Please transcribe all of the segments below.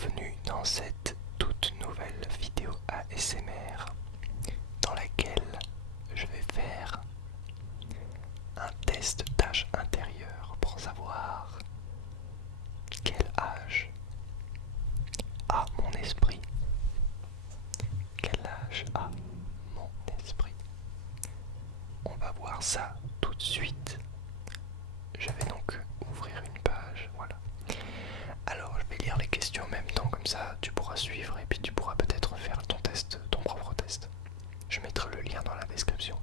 bienvenue dans cette toute nouvelle vidéo ASMR dans laquelle je vais faire un test d'âge intérieur pour savoir quel âge a mon esprit. Quel âge a mon esprit? On va voir ça tout de suite. Je vais donc ouvrir une page, voilà. Alors je vais lire les questions en même temps, comme ça tu pourras suivre et puis tu pourras peut-être faire ton test, ton propre test. Je mettrai le lien dans la description.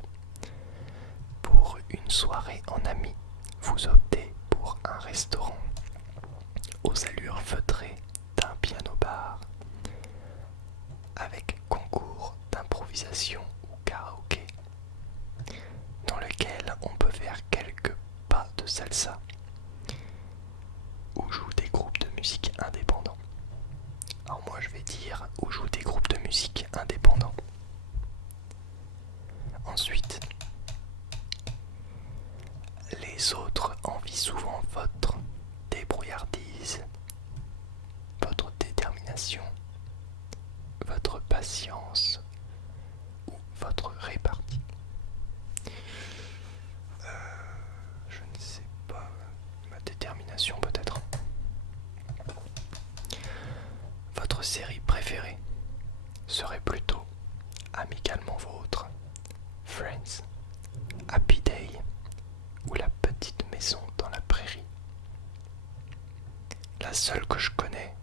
Pour une soirée en amis, vous optez pour un restaurant aux allures feutrées d'un piano-bar avec concours d'improvisation ou karaoké dans lequel on peut faire quelques pas de salsa où jouent des groupes de musique indépendants. Alors moi je vais dire où jouent des groupes de musique indépendants. Ensuite, les autres envient souvent votre débrouillardise, votre détermination, votre patience ou votre répartie. Je ne sais pas, ma détermination peut-être. Votre série préférée serait plutôt Amicalement Vôtre, Friends, Happy Day ou La Petite Maison dans la Prairie. La seule que je connais,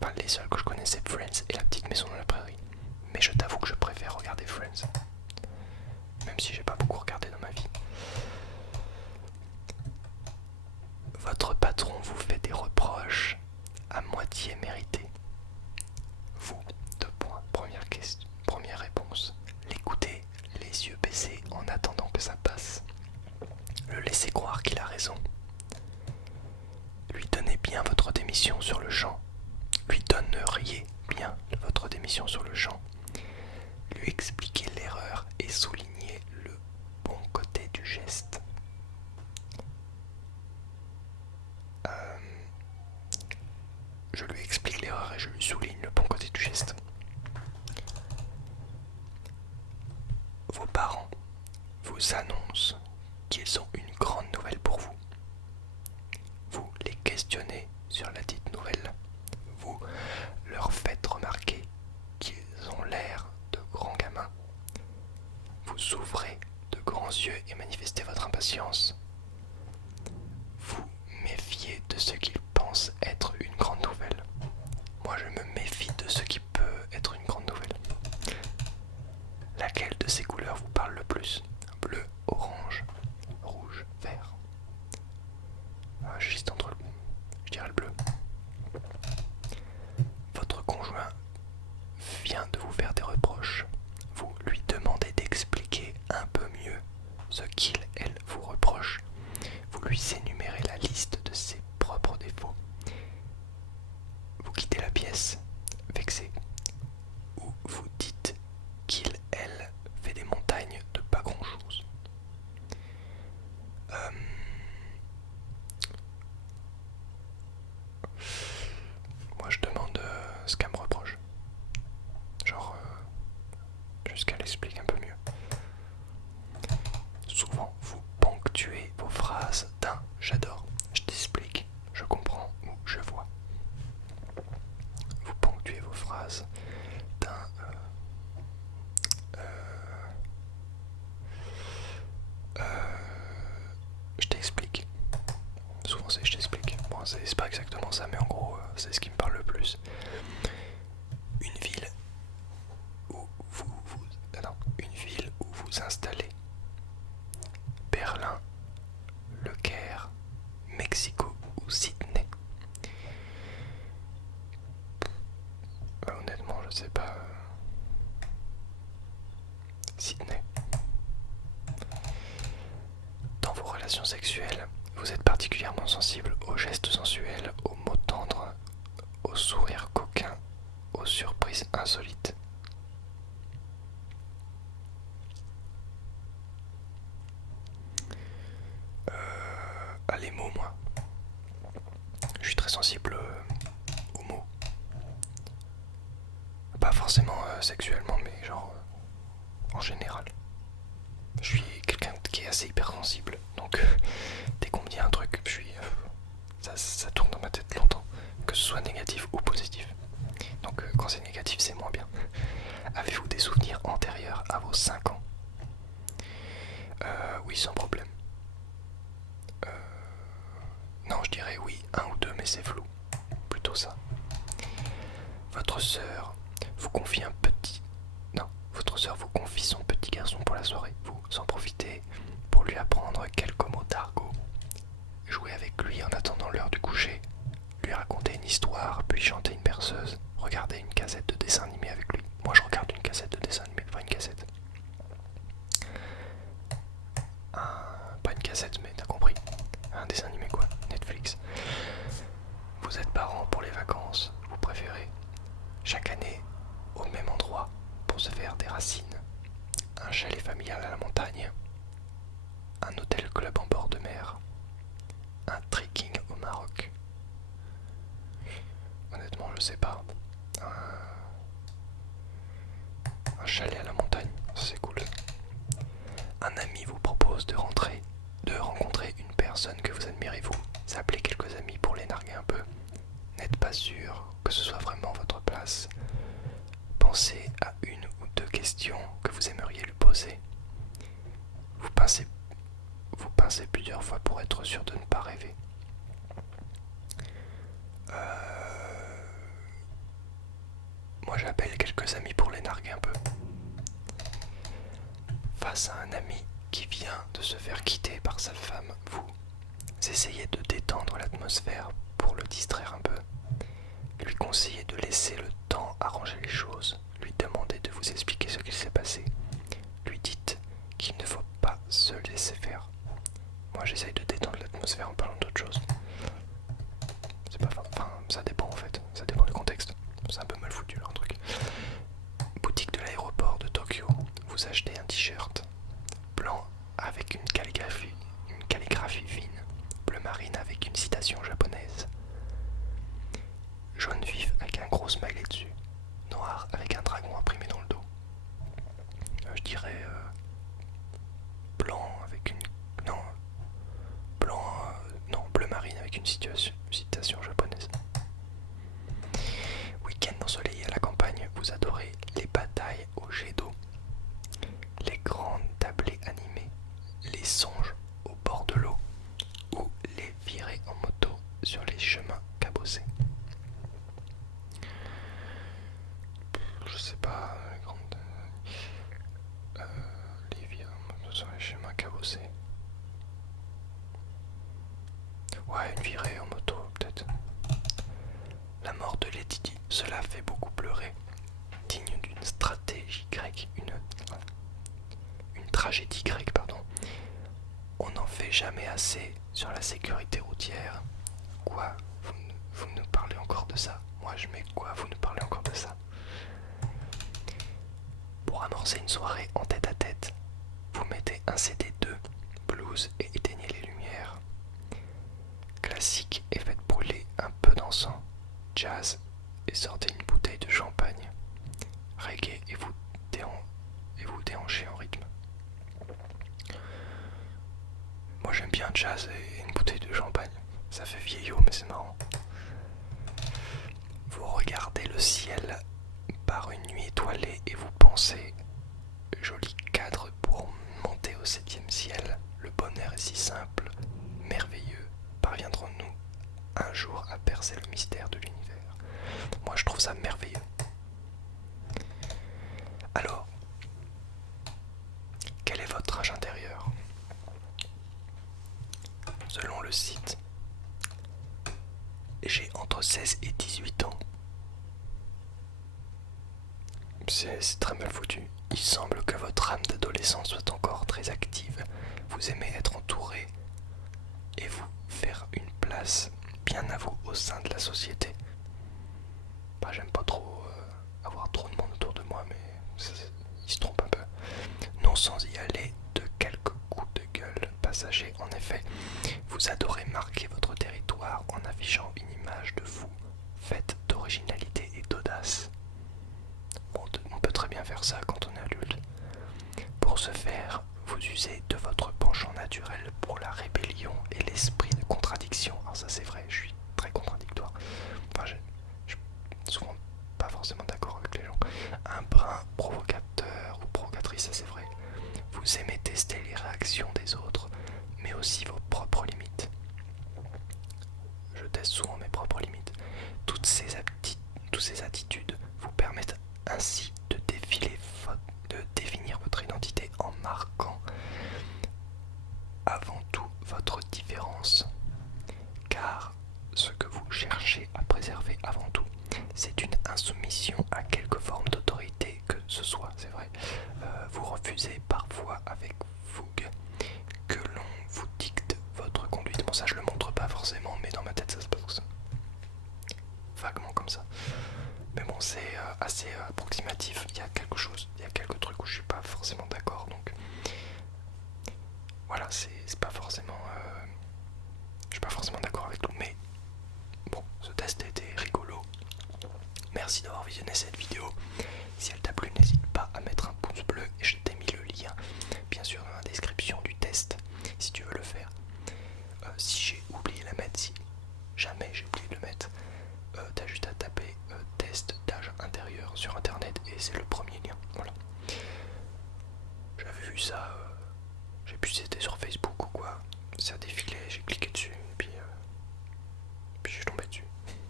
enfin les seules que je connais, c'est Friends et La Petite Maison dans la Prairie. Mais je t'avoue que je préfère regarder Friends, même si j'ai pas beaucoup regardé dans ma vie. Votre patron vous fait des reproches à moitié mérités. Vous, 2 points. Première question, première réponse. L'écouter les yeux baissés en attendant que ça passe. Le laisser croire qu'il a raison. Lui donner bien votre démission sur le champ. Lui donneriez bien votre démission sur le champ. Lui expliquer l'erreur et souligner le bon côté du geste. Je lui explique l'erreur et je lui souligne le bon côté du geste. Vos parents vous annoncent qu'ils ont une grande nouvelle pour vous. Vous les questionnez sur la dite nouvelle. Vous leur faites remarquer qu'ils ont l'air de grands gamins. Vous ouvrez de grands yeux et manifestez votre impatience. Vous méfiez de ce qu'ils pensent être une grande nouvelle. Moi je me méfie de ce qui peut être une grande nouvelle. Laquelle de ces couleurs vous parle le plus? Bleu, orange, rouge, vert. J'hésite entre le... Je dirais le bleu. Votre conjoint vient de vous faire des reproches. Vous lui demandez d'expliquer un peu mieux ce qu'il, elle, vous reproche. Vous lui énumérez la liste de ses propres défauts. Vous quittez la pièce, vexé. Ou vous dites qu'il, elle, fait des montagnes de pas grand-chose. Moi je demande ce qu'elle me reproche. Genre, juste qu'elle explique un peu mieux. Souvent, vous ponctuez vos phrases d'un j'adore, je t'explique, je comprends ou je vois. Vous ponctuez vos phrases d'un je t'explique. Souvent c'est je t'explique. Bon, c'est pas exactement ça, mais en gros, c'est ce qui me parle le plus. Une ville où une ville où vous installez. Berlin, Le Caire, Mexico ou Sydney. Honnêtement, je sais pas. Sydney. Dans vos relations sexuelles, vous êtes particulièrement sensible aux gestes sensuels, aux mots tendres, aux sourires coquins, aux surprises insolites. Les mots, moi. Je suis très sensible aux mots. pas forcément sexuellement, mais genre en général. Je suis quelqu'un qui est assez hypersensible, donc dès qu'on me dit un truc, ça tourne dans ma tête longtemps, que ce soit négatif ou positif. Donc quand c'est négatif, c'est moins bien. Avez-vous des souvenirs antérieurs à vos 5 ans? Oui, sans problème. Non, je dirais oui, un ou deux, mais c'est flou. Plutôt ça. Votre sœur vous confie un petit... Non, votre sœur vous confie son petit garçon pour la soirée. Vous en profitez pour lui apprendre quelques mots d'argot. Jouer avec lui en attendant l'heure du coucher. Lui raconter une histoire, puis chanter une berceuse. Regarder une cassette de dessin animé avec lui. Moi je regarde une cassette de dessin animé, enfin une cassette. Pas une cassette, mais t'as compris. Un dessin animé quoi, Netflix. Vous êtes parents pour les vacances, vous préférez chaque année au même endroit pour se faire des racines. Un chalet familial à la montagne, un hôtel club en bord de mer, un trekking au Maroc. Honnêtement, je sais pas. Un chalet à la montagne, c'est cool. Un ami vous propose de rencontrer une personne que vous admirez, vous appelez quelques amis pour les narguer un peu. N'êtes pas sûr que ce soit vraiment votre place. Pensez à une ou deux questions que vous aimeriez lui poser. Vous pincez plusieurs fois pour être sûr de ne pas rêver. Moi j'appelle quelques amis pour les narguer un peu. Face à un ami qui vient de se faire quitter par sa femme, vous essayez de détendre l'atmosphère pour le distraire un peu. Lui conseillez de laisser le temps arranger les choses. Lui demandez de vous expliquer ce qu'il s'est passé. Lui dites qu'il ne faut pas se laisser faire. Moi j'essaye de détendre l'atmosphère en parlant d'autre chose. C'est pas... Enfin, ça dépend en fait. Ça dépend du contexte. C'est un peu mal foutu leur truc. Boutique de l'aéroport de Tokyo. Vous achetez un t-shirt blanc avec une calligraphie fine. Bleu marine avec une citation japonaise. Jaune vif avec un gros smiley dessus. Noir avec un dragon imprimé dans le dos. Je dirais blanc avec une... Non. Blanc... non, bleu marine avec une citation japonaise. Week-end ensoleillé à la campagne, vous adorez les batailles au jet d'eau, les grandes tablées animées, les songes au bord de l'eau ou les virées en moto sur les chemins cabossés. Je sais pas, les virées en moto sur les chemins cabossés. Ouais, une virée en moto peut-être. La mort de Lady Di, cela fait beaucoup pleurer. Digne d'une stratégie grecque, une tragédie grecque, pardon. On n'en fait jamais assez sur la sécurité routière. Quoi? Vous nous parlez encore de ça? Moi je mets quoi? Vous nous parlez encore de ça? Pour amorcer une soirée en tête à tête, vous mettez un CD2, blues et éteignez les lumières. Classique et faites brûler un peu d'encens. Jazz et sortez une bouteille de champagne. Reggae et vous déhanchez en rythme. Moi j'aime bien jazz et une bouteille de champagne. Ça fait vieillot mais c'est marrant. Vous regardez le ciel par une nuit étoilée et vous pensez: joli cadre pour monter au 7e ciel. Le bonheur est si simple, merveilleux. Parviendrons-nous un jour à percer le mystère de l'univers? Moi je trouve ça merveilleux. Alors, quel est votre âge intérieur? Selon le site, j'ai entre 16 et 18 ans. C'est très mal foutu. Il semble que votre âme d'adolescent soit encore très active. Vous aimez être entouré et vous faire une place bien à vous au sein de la société. Bah, j'aime pas trop avoir trop de monde autour de moi, mais il se trompe un peu. Non sans y aller de quelques coups de gueule passagers. En effet, vous adorez marquer votre territoire en affichant une image de vous faite d'originalité et d'audace. à faire ça quand on est adulte. Pour ce faire, vous usez de votre penchant naturel pour la rébellion et l'esprit de contradiction. Alors ça c'est vrai, je suis très contradictoire. Enfin, je suis souvent pas forcément d'accord avec les gens. Un brin provocateur ou provocatrice, ça c'est vrai. Vous aimez tester les réactions des autres, mais aussi vos propres limites. Je teste souvent mes propres limites. Toutes ces attitudes vous permettent ainsi de définir votre identité en marquant avant tout votre différence. Car ce que vous cherchez à préserver avant tout, c'est une insoumission à quelque forme d'autorité que ce soit, c'est vrai. Vous refusez parfois avec fougue que l'on vous dicte votre conduite. Bon, ça je le montre pas forcément, mais dans ma tête ça se passe vaguement comme ça. Mais bon, c'est assez approximatif. Il y a quelques trucs où je suis pas forcément d'accord, donc voilà, c'est pas forcément. Je suis pas forcément d'accord avec tout, mais bon, ce test était rigolo. Merci d'avoir visionné cette vidéo. Si elle t'a plu, n'hésite pas à mettre un pouce bleu et je t'ai mis le lien, bien sûr, dans la description du test, si tu veux le faire. Si j'ai oublié de la mettre, si jamais j'ai oublié de le mettre, t'as juste à taper test d'âge intérieur sur internet et c'est le premier lien. Voilà. J'avais vu ça, j'ai pu c'était sur Facebook ou quoi, ça défilait, j'ai cliqué dessus et puis je suis tombé dessus.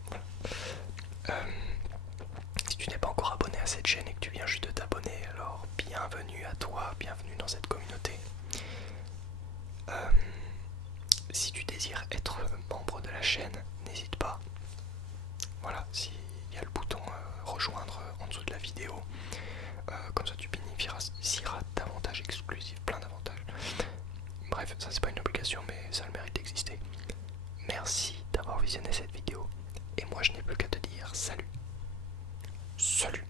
Voilà. Si tu n'es pas encore abonné à cette chaîne et que tu viens juste de t'abonner, alors bienvenue à toi, bienvenue dans cette communauté. Si tu désires être membre de la chaîne, n'hésite pas. Voilà, s'il y a le bouton rejoindre en dessous de la vidéo, comme ça tu bénéficieras d'avantages exclusifs, plein d'avantages. Bref, ça c'est pas une obligation, mais ça a le mérite d'exister. Merci d'avoir visionné cette vidéo, et moi je n'ai plus qu'à te dire salut. Salut.